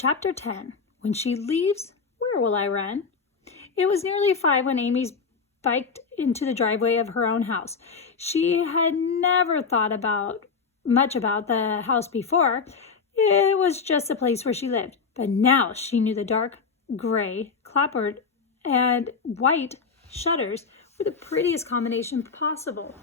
Chapter 10. When she leaves, where will I run? It was nearly 5 when Amy biked into the driveway of her own house. She had never thought much about the house before. It was just a place where she lived. But now she knew the dark gray, clapboard, and white shutters were the prettiest combination possible.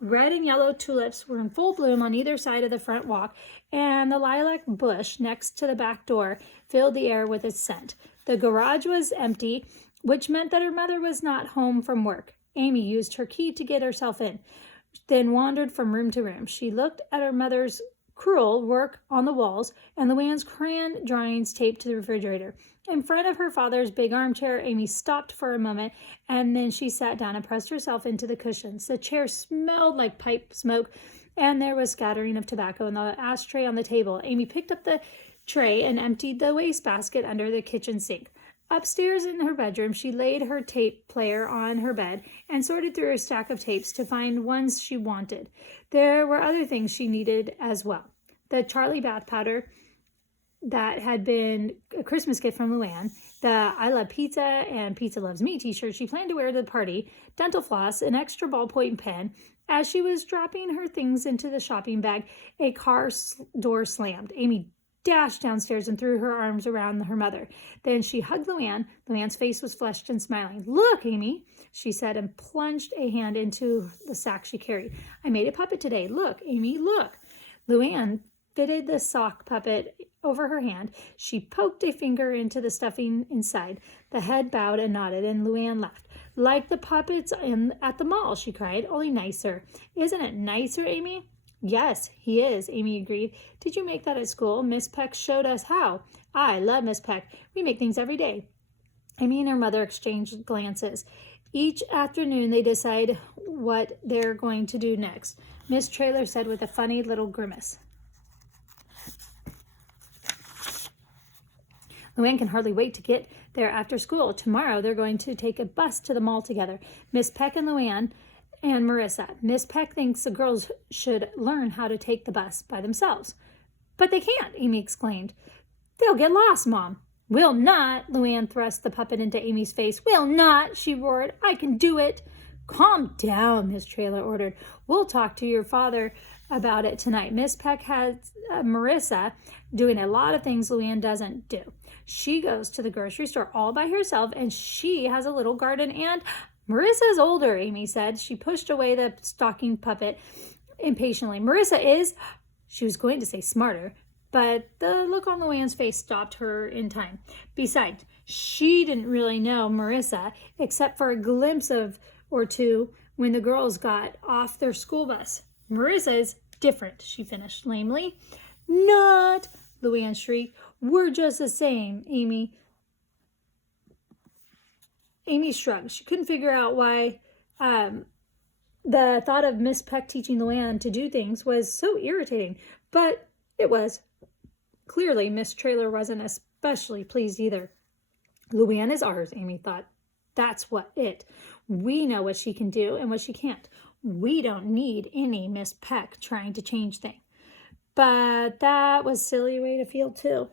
Red and yellow tulips were in full bloom on either side of the front walk, and the lilac bush next to the back door filled the air with its scent. The garage was empty, which meant that her mother was not home from work. Amy used her key to get herself in, then wandered from room to room. She looked at her mother's crewel work on the walls and Luann's crayon drawings taped to the refrigerator. In front of her father's big armchair, Amy stopped for a moment, and then she sat down and pressed herself into the cushions. The chair smelled like pipe smoke, and there was scattering of tobacco in the ashtray on the table. Amy picked up the tray and emptied the wastebasket under the kitchen sink. Upstairs in her bedroom, she laid her tape player on her bed and sorted through a stack of tapes to find ones she wanted. There were other things she needed as well. The Charlie bath powder that had been a Christmas gift from Luann, the I Love Pizza and Pizza Loves Me t-shirt she planned to wear to the party, dental floss, an extra ballpoint pen. As she was dropping her things into the shopping bag, a car door slammed. Amy dashed downstairs and threw her arms around her mother. Then she hugged Luann. Luann's face was flushed and smiling. "Look, Amy," she said, and plunged a hand into the sack she carried. "I made a puppet today. Look, Amy, look." Luann fitted the sock puppet over her hand. She poked a finger into the stuffing inside. The head bowed and nodded, and Luann laughed. "Like the puppets at the mall," she cried, "only nicer. Isn't it nicer, Amy?" "Yes, he is," Amy agreed. "Did you make that at school? Miss Peck showed us how." "I love Miss Peck. We make things every day." Amy and her mother exchanged glances. Each afternoon they decide what they're going to do next, Miss Traylor said with a funny little grimace. Luann can hardly wait to get there after school. Tomorrow they're going to take a bus to the mall together. Miss Peck and Luann and Marissa. Miss Peck thinks the girls should learn how to take the bus by themselves. "But they can't," Amy exclaimed. "They'll get lost, Mom." "We'll not." Luann thrust the puppet into Amy's face. "We'll not," she roared. "I can do it." "Calm down," Miss Traylor ordered. "We'll talk to your father about it tonight." Miss Peck has Marissa doing a lot of things Luann doesn't do. She goes to the grocery store all by herself, and she has a little garden, and Marissa's older, Amy said. She pushed away the stocking puppet impatiently. "Marissa is," she was going to say smarter, but the look on Luann's face stopped her in time. Besides, she didn't really know Marissa, except for a glimpse or two when the girls got off their school bus. "Marissa is different," she finished lamely. "Not," Luann shrieked. "We're just the same, Amy." Amy shrugged. She couldn't figure out why the thought of Miss Peck teaching Luann to do things was so irritating, but it was. Clearly, Miss Traylor wasn't especially pleased either. "Luann is ours," Amy thought. "That's it. We know what she can do and what she can't. We don't need any Miss Peck trying to change things." But that was a silly way to feel, too.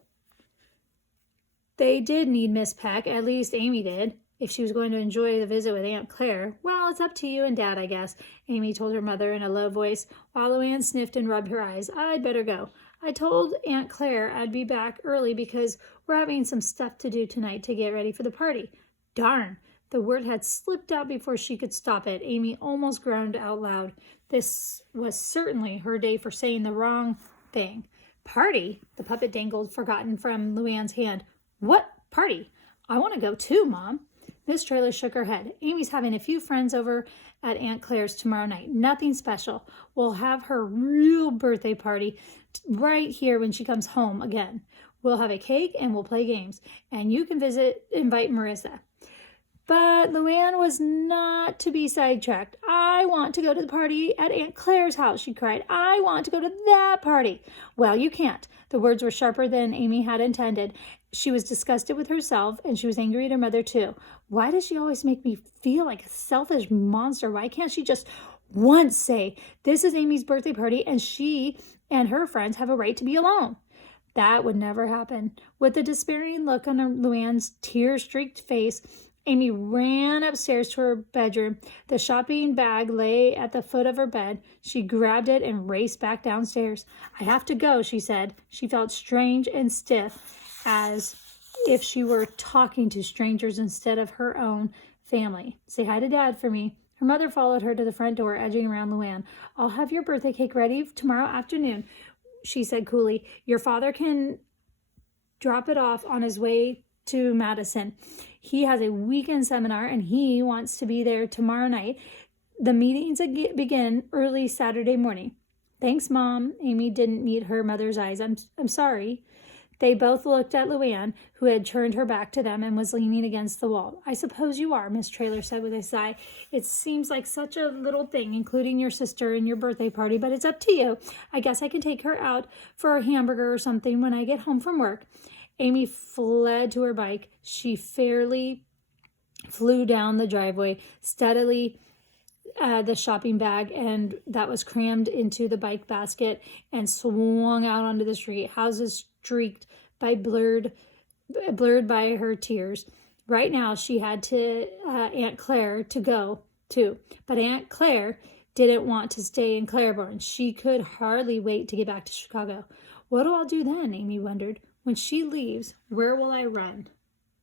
They did need Miss Peck, at least Amy did, if she was going to enjoy the visit with Aunt Claire. "Well, it's up to you and Dad, I guess," Amy told her mother in a low voice, while Luann sniffed and rubbed her eyes. "I'd better go. I told Aunt Claire I'd be back early because we're having some stuff to do tonight to get ready for the party." Darn! The word had slipped out before she could stop it. Amy almost groaned out loud. This was certainly her day for saying the wrong thing. "Party?" The puppet dangled, forgotten, from Luann's hand. "What party? I want to go too, Mom." Miss Traylor shook her head. "Amy's having a few friends over at Aunt Claire's tomorrow night. Nothing special. We'll have her real birthday party right here when she comes home again. We'll have a cake and we'll play games. And you can invite Marissa." But Luann was not to be sidetracked. "I want to go to the party at Aunt Claire's house," she cried. "I want to go to that party." "Well, you can't." The words were sharper than Amy had intended. She was disgusted with herself, and she was angry at her mother, too. Why does she always make me feel like a selfish monster? Why can't she just once say, "This is Amy's birthday party, and she and her friends have a right to be alone"? That would never happen. With a despairing look on Luann's tear-streaked face, Amy ran upstairs to her bedroom. The shopping bag lay at the foot of her bed. She grabbed it and raced back downstairs. I have to go, she said. She felt strange and stiff, as if she were talking to strangers instead of her own family. Say hi to Dad for me. Her mother followed her to the front door, edging around Luann. I'll have your birthday cake ready tomorrow afternoon, she said coolly. Your father can drop it off on his way to Madison. He has a weekend seminar and he wants to be there tomorrow night. The meetings begin early Saturday morning. Thanks, Mom. Amy didn't meet her mother's eyes. I'm sorry. They both looked at Luann, who had turned her back to them and was leaning against the wall. I suppose you are, Miss Traylor said with a sigh. It seems like such a little thing, including your sister and your birthday party, but it's up to you. I guess I can take her out for a hamburger or something when I get home from work. Amy fled to her bike. She fairly flew down the driveway, steadily the shopping bag and that was crammed into the bike basket, and swung out onto the street. Houses streaked by blurred by her tears. Right now she had to Aunt Claire to go too, but Aunt Claire didn't want to stay in Claiborne. She could hardly wait to get back to Chicago. What'll I do then? Amy wondered. When she leaves, where will I run?